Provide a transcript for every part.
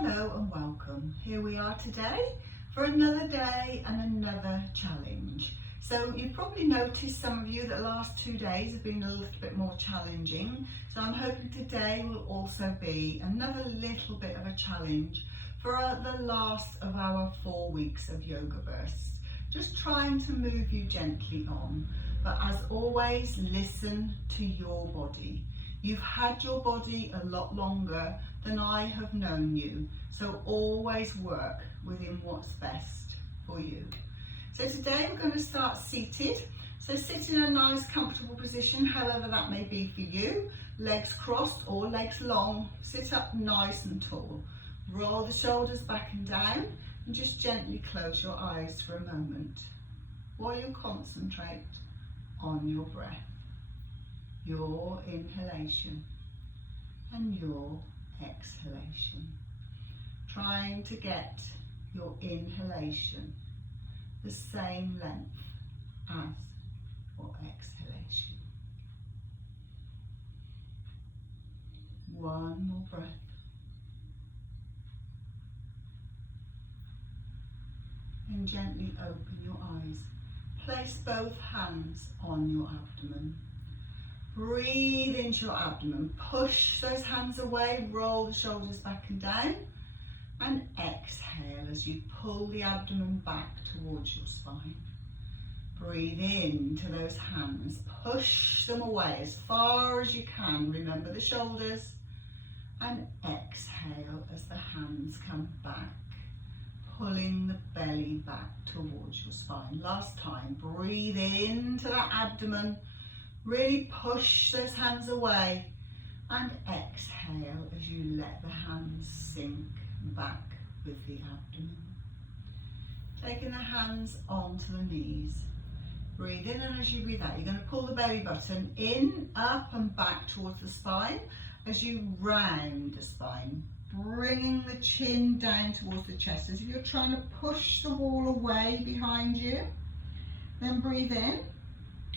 Hello and welcome. Here we are today for another day and another challenge. So you've probably noticed, some of you, that the last 2 days have been a little bit more challenging. So I'm hoping today will also be another little bit of a challenge for the last of our 4 weeks of yoga bursts. Just trying to move you gently on. But as always, listen to your body. You've had your body a lot longer than I have known you, so always work within what's best for you. So today we're going to start seated. So sit in a nice comfortable position, however that may be for you. Legs crossed or legs long. Sit up nice and tall. Roll the shoulders back and down and just gently close your eyes for a moment while you concentrate on your breath, your inhalation and your exhalation. Trying to get your inhalation the same length as your exhalation. One more breath. And gently open your eyes. Place both hands on your abdomen. Breathe into your abdomen. Push those hands away. Roll the shoulders back and down. And exhale as you pull the abdomen back towards your spine. Breathe into those hands. Push them away as far as you can. Remember the shoulders. And exhale as the hands come back, pulling the belly back towards your spine. Last time, breathe into that abdomen, really push those hands away, and exhale as you let the hands sink back with the abdomen. Taking the hands onto the knees. Breathe in, and as you breathe out, you're going to pull the belly button in, up and back towards the spine as you round the spine, bringing the chin down towards the chest as if you're trying to push the wall away behind you. Then breathe in,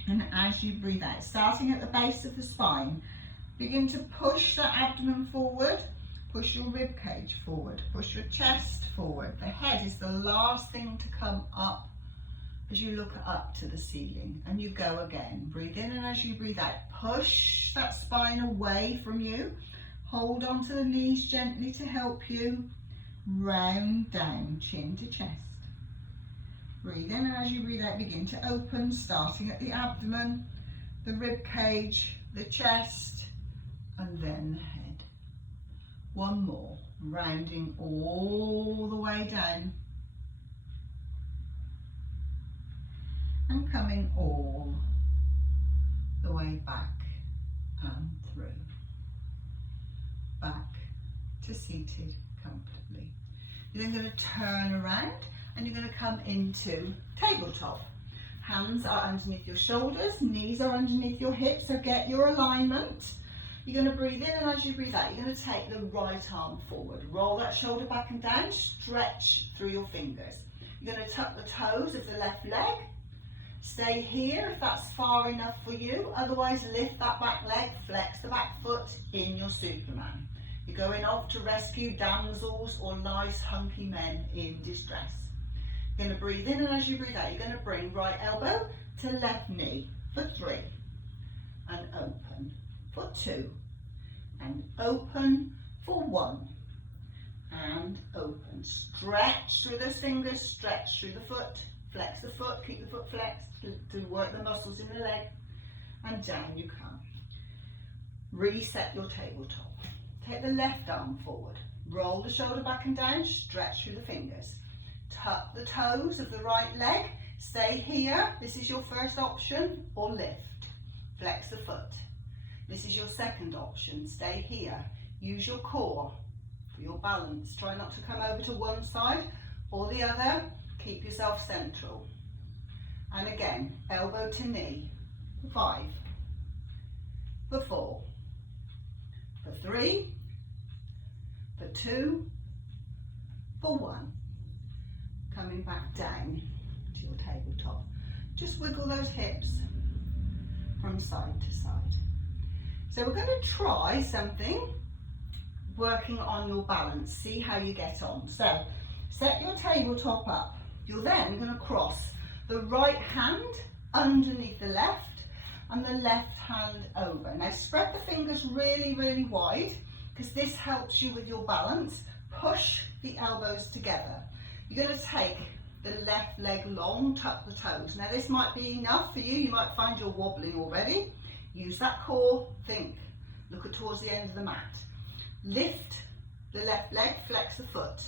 and as you breathe out, starting at the base of the spine, begin to push the abdomen forward, push your rib cage forward, push your chest forward. The head is the last thing to come up as you look up to the ceiling, and you go again. Breathe in, and as you breathe out, push that spine away from you. Hold onto the knees gently to help you. Round down, chin to chest. Breathe in, and as you breathe out, begin to open, starting at the abdomen, the rib cage, the chest, and then the head. One more, rounding all the way down and coming all the way back and through. Back to seated comfortably. You're then going to turn around and you're going to come into tabletop. Hands are underneath your shoulders, knees are underneath your hips, so get your alignment. You're going to breathe in, and as you breathe out, you're going to take the right arm forward. Roll that shoulder back and down, stretch through your fingers. You're going to tuck the toes of the left leg. Stay here if that's far enough for you. Otherwise, lift that back leg, flex the back foot in your Superman. You're going off to rescue damsels or nice hunky men in distress. You're going to breathe in, and as you breathe out, you're going to bring right elbow to left knee for 3. And open for 2. And open for 1. And open. Stretch through those fingers, stretch through the foot. Flex the foot, keep the foot flexed to work the muscles in the leg, and down you come. Reset your tabletop. Take the left arm forward, roll the shoulder back and down, stretch through the fingers. Tuck the toes of the right leg, stay here, this is your first option, or lift. Flex the foot. This is your second option, stay here. Use your core for your balance. Try not to come over to one side or the other. Keep yourself central. And again, elbow to knee. For 5. For 4. For 3. For 2. For 1. Coming back down to your tabletop. Just wiggle those hips from side to side. So we're going to try something working on your balance. See how you get on. So set your tabletop up. You're then going to cross the right hand underneath the left and the left hand over. Now spread the fingers really, really wide because this helps you with your balance. Push the elbows together. You're going to take the left leg long, tuck the toes. Now this might be enough for you. You might find you're wobbling already. Use that core, think. Look at towards the end of the mat. Lift the left leg, flex the foot.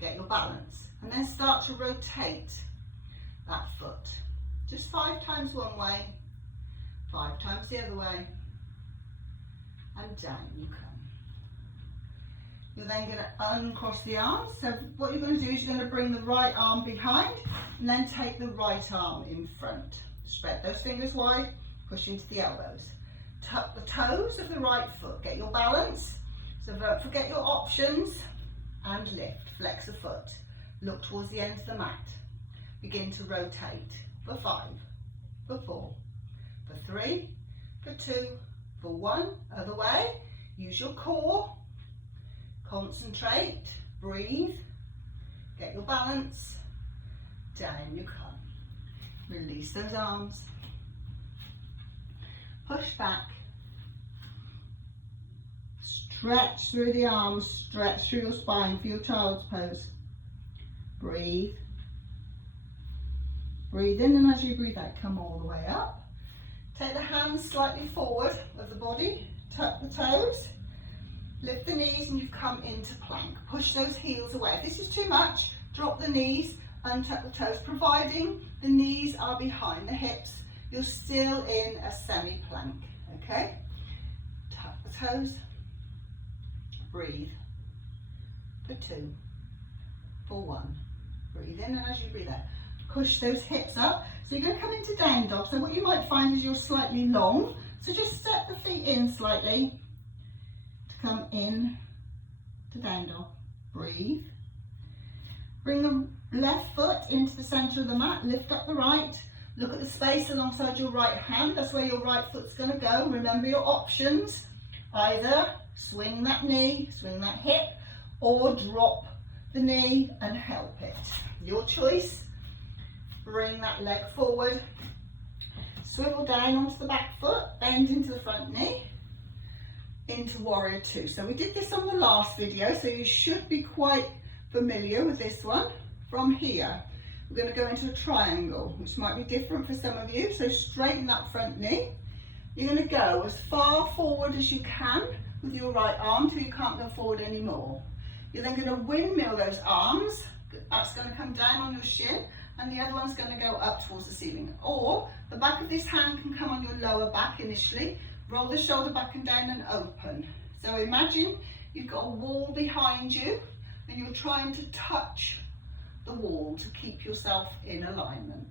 Get your balance. And then start to rotate that foot. Just 5 times one way, 5 times the other way, and down you come. You're then going to uncross the arms. So what you're going to do is you're going to bring the right arm behind and then take the right arm in front. Spread those fingers wide, push into the elbows. Tuck the toes of the right foot. Get your balance. So don't forget your options. And lift. Flex the foot. Look towards the end of the mat. Begin to rotate. For 5, for 4, for 3, for 2, for 1. Other way. Use your core. Concentrate. Breathe. Get your balance. Down you come. Release those arms. Push back. Stretch through the arms, stretch through your spine for your child's pose. Breathe. Breathe in, and as you breathe out, come all the way up. Take the hands slightly forward of the body, tuck the toes, lift the knees, and you've come into plank. Push those heels away. If this is too much, drop the knees, untuck the toes, providing the knees are behind the hips. You're still in a semi-plank, okay? Tuck the toes. Breathe for 2, for 1. Breathe in, and as you breathe out, push those hips up. So you're going to come into down dog. So what you might find is you're slightly long. So just step the feet in slightly to come in to down dog. Breathe. Bring the left foot into the centre of the mat. Lift up the right. Look at the space alongside your right hand. That's where your right foot's going to go. Remember your options. Either swing that knee, swing that hip, or drop the knee and help it. Your choice. Bring that leg forward. Swivel down onto the back foot, bend into the front knee, into warrior 2. So we did this on the last video, so you should be quite familiar with this one. From here, we're going to go into a triangle, which might be different for some of you. So straighten that front knee. You're going to go as far forward as you can with your right arm till you can't go forward anymore. You're then going to windmill those arms. That's going to come down on your shin, and the other one's going to go up towards the ceiling. Or the back of this hand can come on your lower back initially. Roll the shoulder back and down and open. So imagine you've got a wall behind you and you're trying to touch the wall to keep yourself in alignment.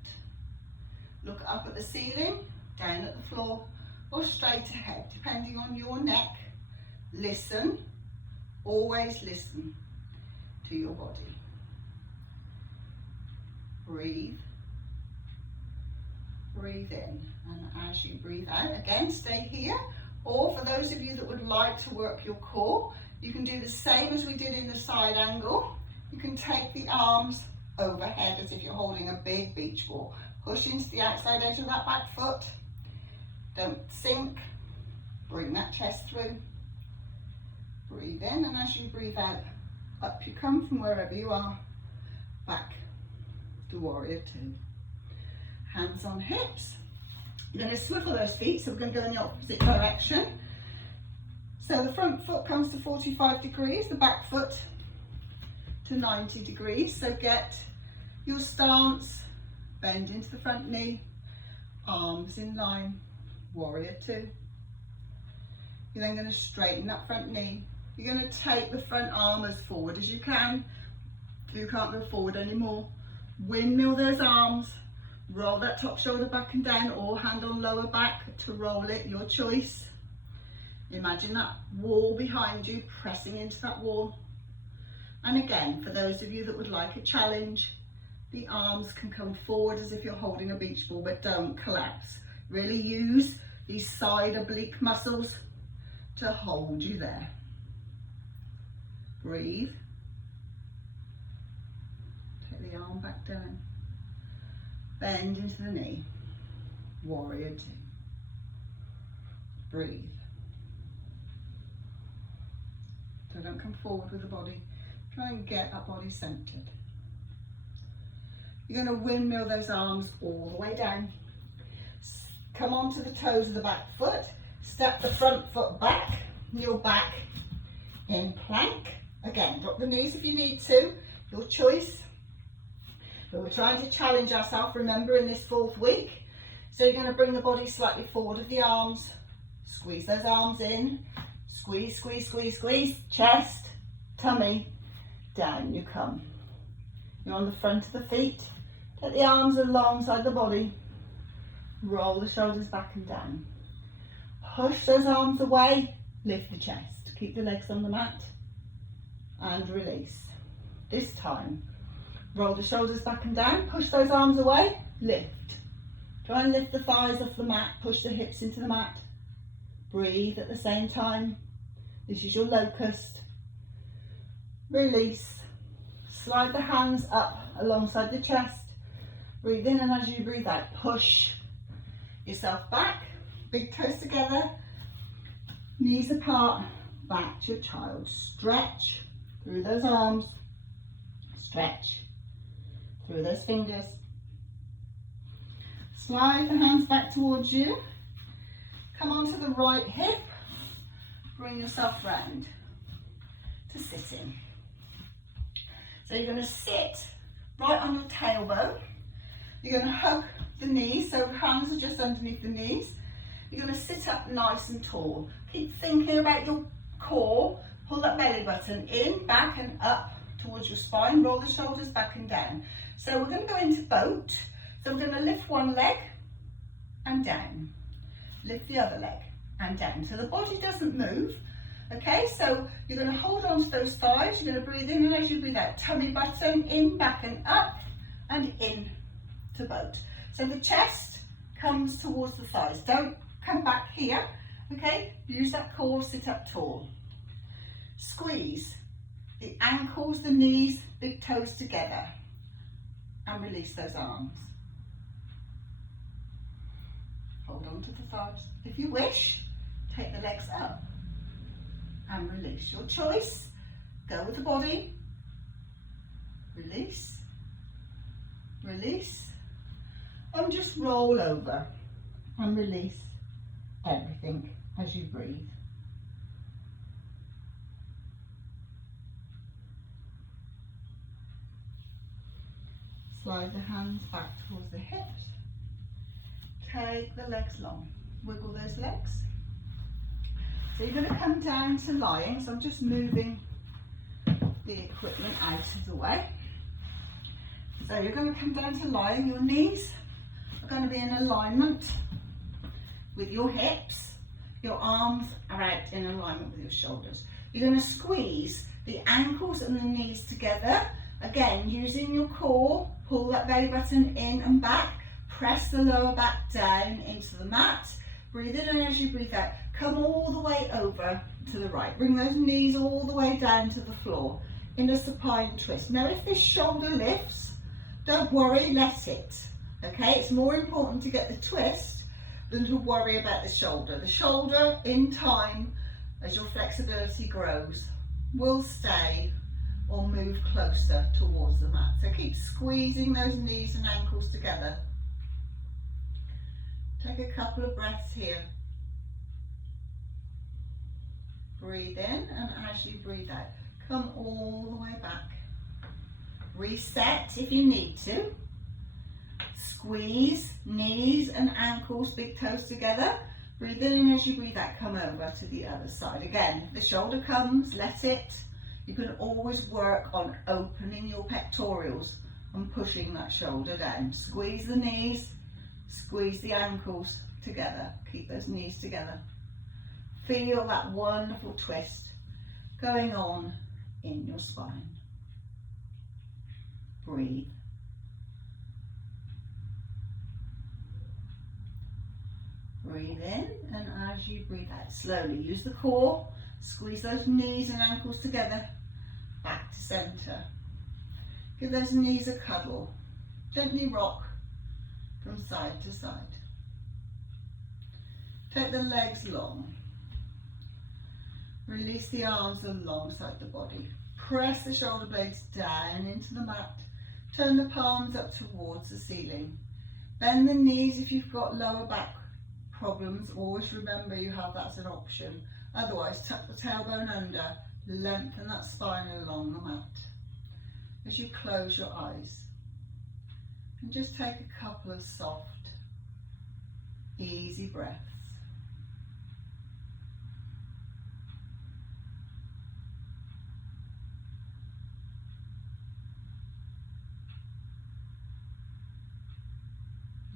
Look up at the ceiling, down at the floor, or straight ahead, depending on your neck. Listen, always listen to your body. Breathe. Breathe in, and as you breathe out, again, stay here. Or for those of you that would like to work your core, you can do the same as we did in the side angle. You can take the arms overhead as if you're holding a big beach ball. Push into the outside edge of that back foot. Don't sink. Bring that chest through. Breathe in, and as you breathe out, up you come from wherever you are, back to warrior 2. Hands on hips. You're going to swivel those feet, so we're going to go in the opposite direction. So the front foot comes to 45 degrees, the back foot to 90 degrees. So get your stance, bend into the front knee, arms in line, warrior 2. You're then going to straighten that front knee. You're going to take the front arm as forward as you can, so you can't go forward anymore. Windmill those arms, roll that top shoulder back and down, or hand on lower back to roll it, your choice. Imagine that wall behind you, pressing into that wall. And again, for those of you that would like a challenge, the arms can come forward as if you're holding a beach ball, but don't collapse. Really use these side oblique muscles to hold you there. Breathe. Take the arm back down. Bend into the knee. Warrior two. Breathe. So don't come forward with the body. Try and get that body centered. You're going to windmill those arms all the way down. Come onto the toes of the back foot. Step the front foot back. Your back in plank. Again, drop the knees if you need to. Your choice. But we're trying to challenge ourselves, remember, in this 4th week. So you're going to bring the body slightly forward of the arms. Squeeze those arms in. Squeeze, squeeze, squeeze, squeeze. Chest, tummy, down you come. You're on the front of the feet. Get the arms alongside the body. Roll the shoulders back and down. Push those arms away. Lift the chest. Keep the legs on the mat. And release. This time, roll the shoulders back and down. Push those arms away. Lift. Try and lift the thighs off the mat. Push the hips into the mat. Breathe at the same time. This is your locust. Release. Slide the hands up alongside the chest. Breathe in, and as you breathe out, push yourself back. Big toes together. Knees apart. Back to your child. Stretch through those arms. Stretch through those fingers. Slide the hands back towards you. Come onto the right hip. Bring yourself round to sitting. So you're going to sit right on your tailbone. You're going to hug the knees, so hands are just underneath the knees. You're going to sit up nice and tall. Keep thinking about your core. Pull that belly button in, back and up towards your spine. Roll the shoulders back and down. So we're going to go into boat. So we're going to lift one leg and down. Lift the other leg and down. So the body doesn't move. Okay, so you're going to hold on to those thighs. You're going to breathe in, and as you breathe out, tummy button, in, back and up, and in to boat. So the chest comes towards the thighs. Don't come back here. Okay, use that core, sit up tall. Squeeze the ankles, the knees, big toes together, and release those arms. Hold on to the thighs. If you wish, take the legs up and release. Your choice. Go with the body. Release. Release. And just roll over and release everything as you breathe. Slide the hands back towards the hips. Take the legs long. Wiggle those legs. So you're going to come down to lying. So I'm just moving the equipment out of the way. So you're going to come down to lying. Your knees are going to be in alignment with your hips. Your arms are out in alignment with your shoulders. You're going to squeeze the ankles and the knees together. Again, using your core, pull that belly button in and back. Press the lower back down into the mat. Breathe in, and as you breathe out, come all the way over to the right. Bring those knees all the way down to the floor in a supine twist. Now, if this shoulder lifts, don't worry, let it. Okay, it's more important to get the twist than to worry about the shoulder. The shoulder, in time, as your flexibility grows, will stay or move closer towards the mat. So keep squeezing those knees and ankles together. Take a couple of breaths here. Breathe in, and as you breathe out, come all the way back. Reset if you need to. Squeeze knees and ankles, big toes together. Breathe in, and as you breathe out, come over to the other side. Again, the shoulder comes, let it. You can always work on opening your pectorals and pushing that shoulder down. Squeeze the knees, squeeze the ankles together. Keep those knees together. Feel that wonderful twist going on in your spine. Breathe. Breathe in, and as you breathe out, slowly use the core, squeeze those knees and ankles together, back to centre. Give those knees a cuddle. Gently rock from side to side. Take the legs long. Release the arms alongside the body. Press the shoulder blades down into the mat. Turn the palms up towards the ceiling. Bend the knees if you've got lower back problems. Always remember you have that as an option. Otherwise, tuck the tailbone under. Lengthen that spine along the mat. As you close your eyes. And just take a couple of soft, easy breaths.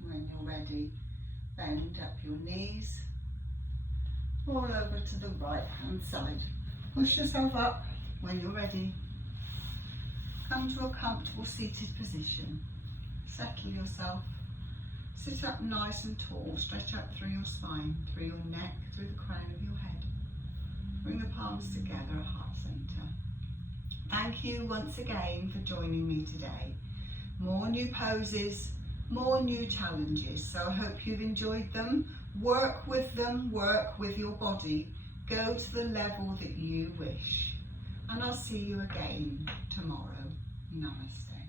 When you're ready, bend up your knees. Roll over to the right hand side. Push yourself up when you're ready. Come to a comfortable seated position. Settle yourself. Sit up nice and tall. Stretch out through your spine, through your neck, through the crown of your head. Bring the palms together at heart centre. Thank you once again for joining me today. More new poses, more new challenges. So I hope you've enjoyed them. Work with them, work with your body. Go to the level that you wish. And I'll see you again tomorrow. Namaste.